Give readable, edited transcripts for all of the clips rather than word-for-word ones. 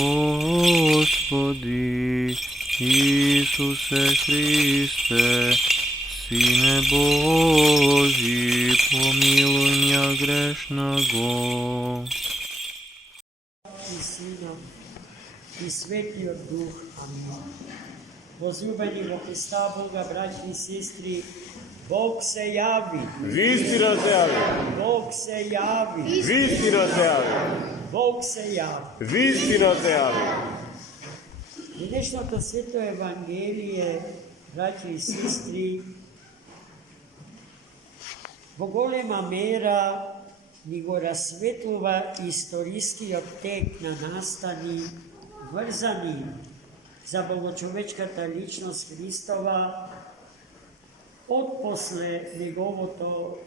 Господи Ісусе Христе, Сине Божий, помилуй меня грешного. I Sina i Svetijog Duh. Amin. Возлюбені во Христа Бога, браті і сестри, Бог се яви. Вистина се яви. Бог се яви. Вистина се яви. Бог се яви. Вистина се яви. Днешното свето Евангелие, браті і сестри, во голема мера ни го разсветлува истоrijskиот тек на настани, врзани за богочовечката личност Христова од после неговото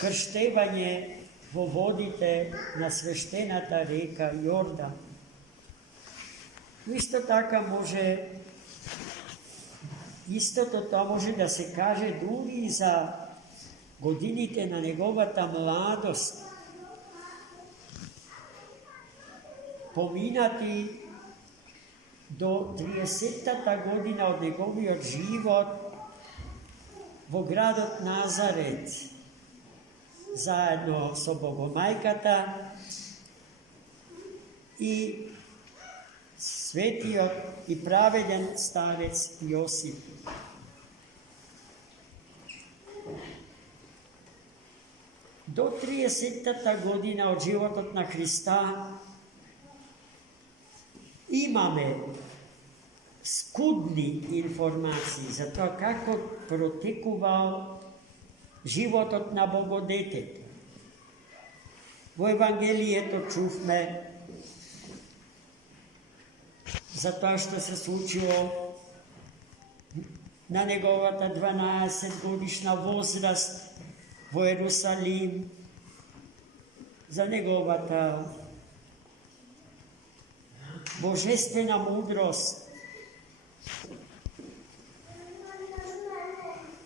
крштевање во водите на свештената река Јордан. Исто така истото тоа може да се каже дури и за годините на неговата младост, поминати до 30-та година од неговиот живот во градот Назарет, заедно со Богомајката и светиот и праведен старец Јосип. До 30-та година од животот на Христа имаме скудни информации за тоа како протекувал животот на Богодетето. Во Евангелието чувме за тоа што се случило на неговата 12 годишна возраст во Ерусалим, за неговата божествена мудрост.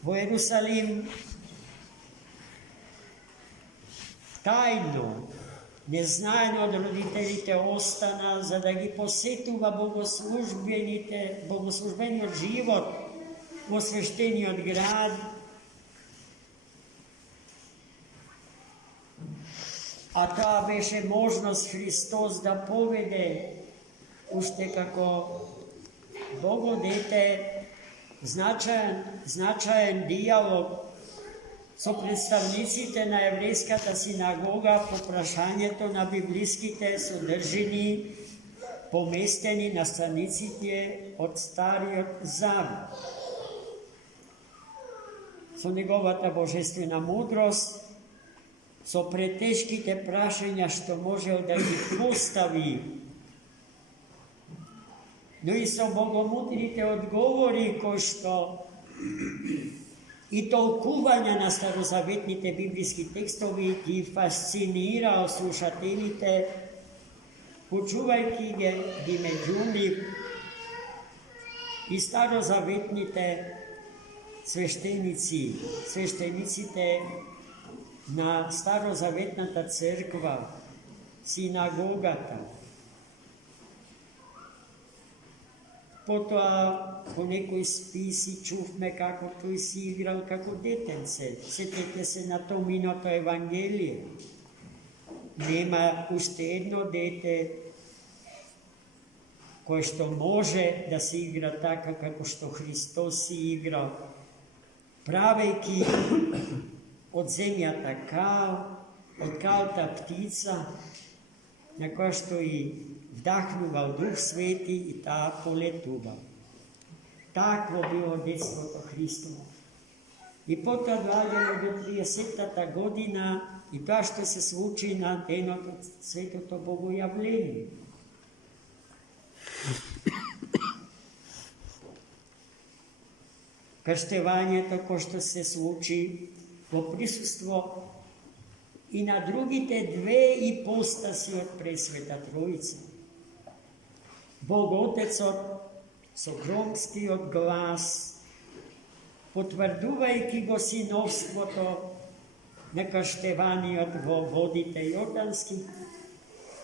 Во Ерусалим тајно, незнаено од родителите остана, за да ги посетува богослужбениот живот во свештениот град. А тоа беше можност Христос да поведе уште како Богодете значаен диалог со представниците на еврејската синагога по прашањето на библиските содржини поместени на страниците од Стариот Завет. Со неговата божествена мудрост, со претешките прашања што можел да ги постави, но и со богомудрите одговори кои што и толкувања на старозаветните библиски текстови ги фасцинирал слушателите, почувајќи ги меѓу нив и старозаветните свештениците на старозаветната црква, синагогата. Потоа, по некои списи чувме како тој си играл како детенце. Сетете се на Томиното Евангелие. Нема уште едно дете кое што може да се игра така како што Христос си играл, правејќи од земјата кал, од калта птица, на која што и вдахнувал Дух Свети и таа полетувал. Такво било детството Христово. И потоа доаѓало до 30-та година и тоа што се случи на денот од Светото Богојавление. Крштевањето кој што се случи во присуство и на другите две ипостаси од Пресвета Троица. Бог Отецот со громскиот глас, потврдувајќи го синовството на крштеваниот во водите Јордански,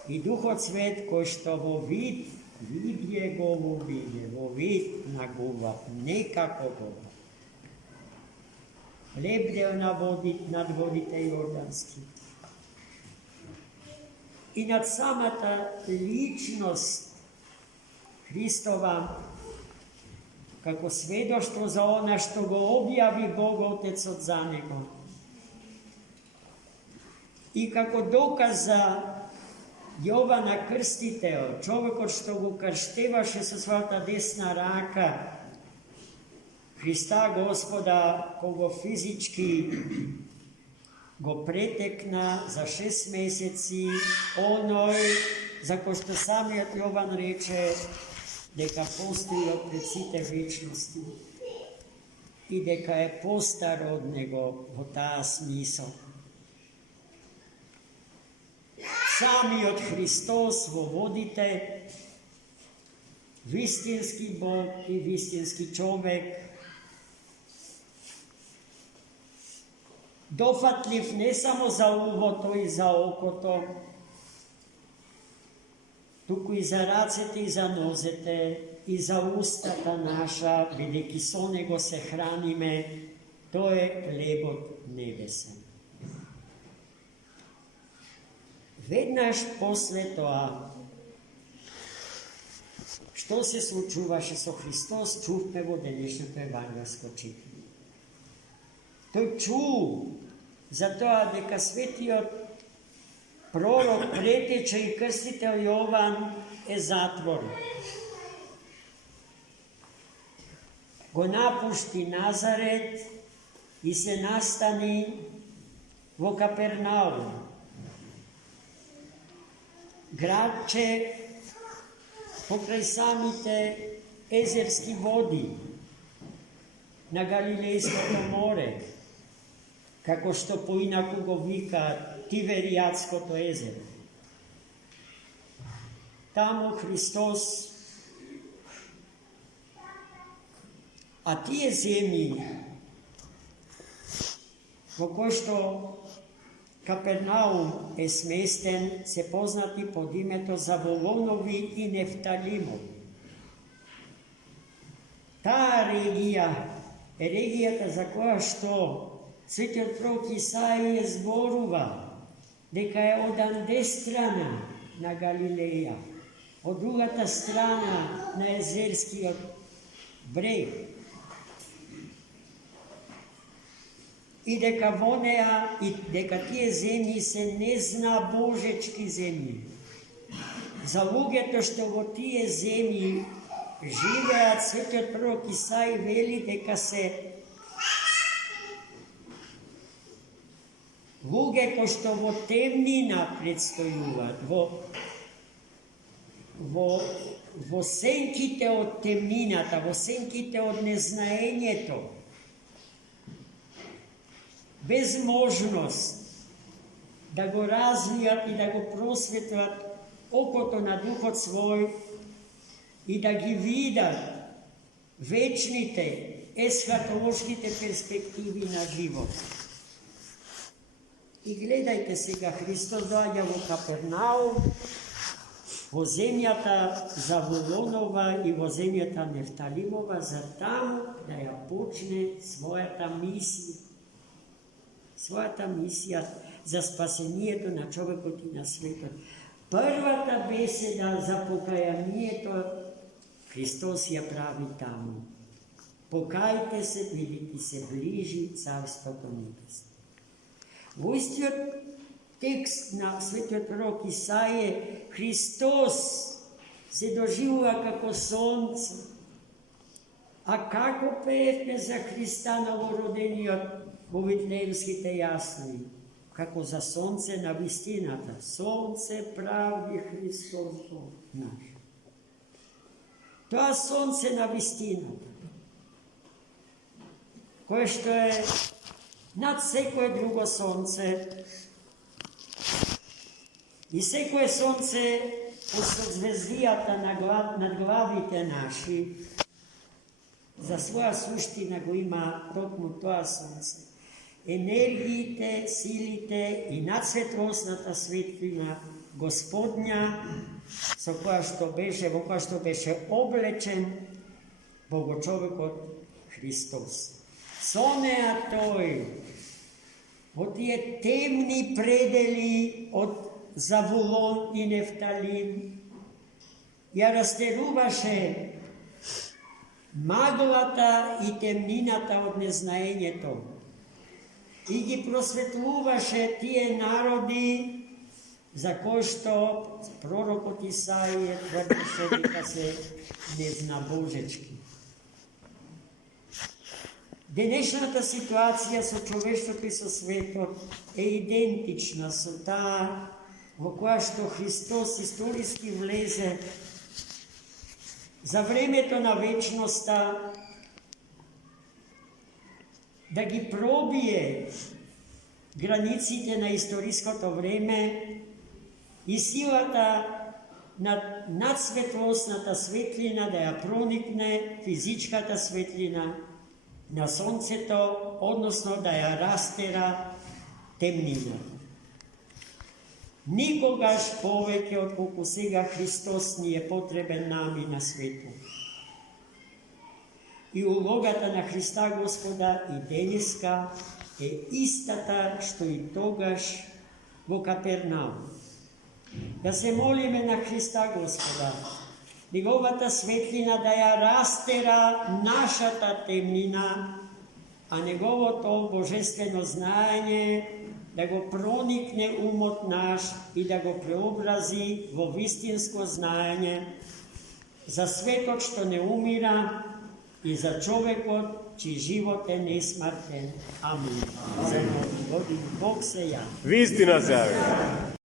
И Духот Свет, кој што во вид го биде, во вид на губа, не како губа. Лебдел над водите јордански. И над самата личност Христова, како сведоштво за она што го објави Бог Отецот за него. И како доказ за Јована Крстител, човекот што го крштеваше со својата десна рака Христа Господа, кога физички го претекна за 6 месеци, оној за кој што самиот Јован рече дека постои од пред сите вечности и дека е постар од него во таа смисол. Самиот Христос во водите, вистински Бог и вистински човек, дофатлив не само за ухото и за окото, туку и за рацете и за нозете, и за устата наша, бидејќи со него се храниме, тој е хлебот небесен. Веднаш после тоа, што се случуваше со Христос, чувме во денешното евангелско читање. Тој чу за тоа дека светиот пророк претече и крстител Јован е затворен. Го напушти Назарет и се настани во Капернаум, градче покрај самите езерски води на Галилејското море, како што поинаку го викаат Тиверијадското езеро. Таму Христос, а тие земји во кои што Капернаум е сместен, се познати под името Заволонови и Нефталимови. Таа регија е регијата за која што светиот пророк Исаија зборува дека е од анде страна на Галилеја, од другата страна на езерскиот брег. И дека во неа, и дека тие земји се незнабожечки земји. За луѓето што во тие земји живеат, светиот пророк Исај вели дека се луѓе кои што во темнина предстојуваат, во сенките од темнината, во сенките од незнаењето, без можност да го развијат и да го просветлат окото на Духот свој и да ги видат вечните есхатолошките перспективи на живот. И гледајте сега, Христос доаѓа во Капернаум, во земјата Заволонова и во земјата Нефталимова, за таму да ја почне својата мисија за спасението на човекот и на светот. Првата беседа за покаянието Христос ја прави таму. Покајте се, бидејќи се ближи Царството небесно. Во истиот текст на светиот пророк Исаија, Христос се доживува како сонце. А како пеевме за Христа новородениот во Витлеемските јасли, како за сонце на вистината, сонце правди Христос Бог наш. Тоа сонце на вистината, кое што е над секое друго сонце, и секое сонце со звездијата над главите наши, за своја суштина го има токму тоа сонце. Енергиите, силите и надсветлосната светлина Господня, со која што беше облечен Богочовекот Христос. Со неа тој во тие темни предели од Завулон и Нефталим ја растеруваше маглата и темнината од незнаењето и ги просветлуваше тие народи за кои што пророкот Исаија тврдеше дека се незнабожечки. Денешната ситуација со човештвото и со светот е идентична со таа во која што Христос историски влезе за времето на вечноста да ги пробие границите на историското време и силата на надсветлосната светлина да ја проникне физичката светлина на сонцето, односно да ја растера темнина. Никогаш повеќе отколку сега Христос ни е потребен нами на светот. И улогата на Христа Господа и денеска е истата што и тогаш во Капернаум. Да се молиме на Христа Господа, неговата светлина да ја растера нашата темнина, а неговото божествено знаење да го проникне умот наш и да го преобрази во вистинско знаење за светот што не умира и за човекот чиј живот е несмртен. Амин. За Бог се ја. Вистина се јави.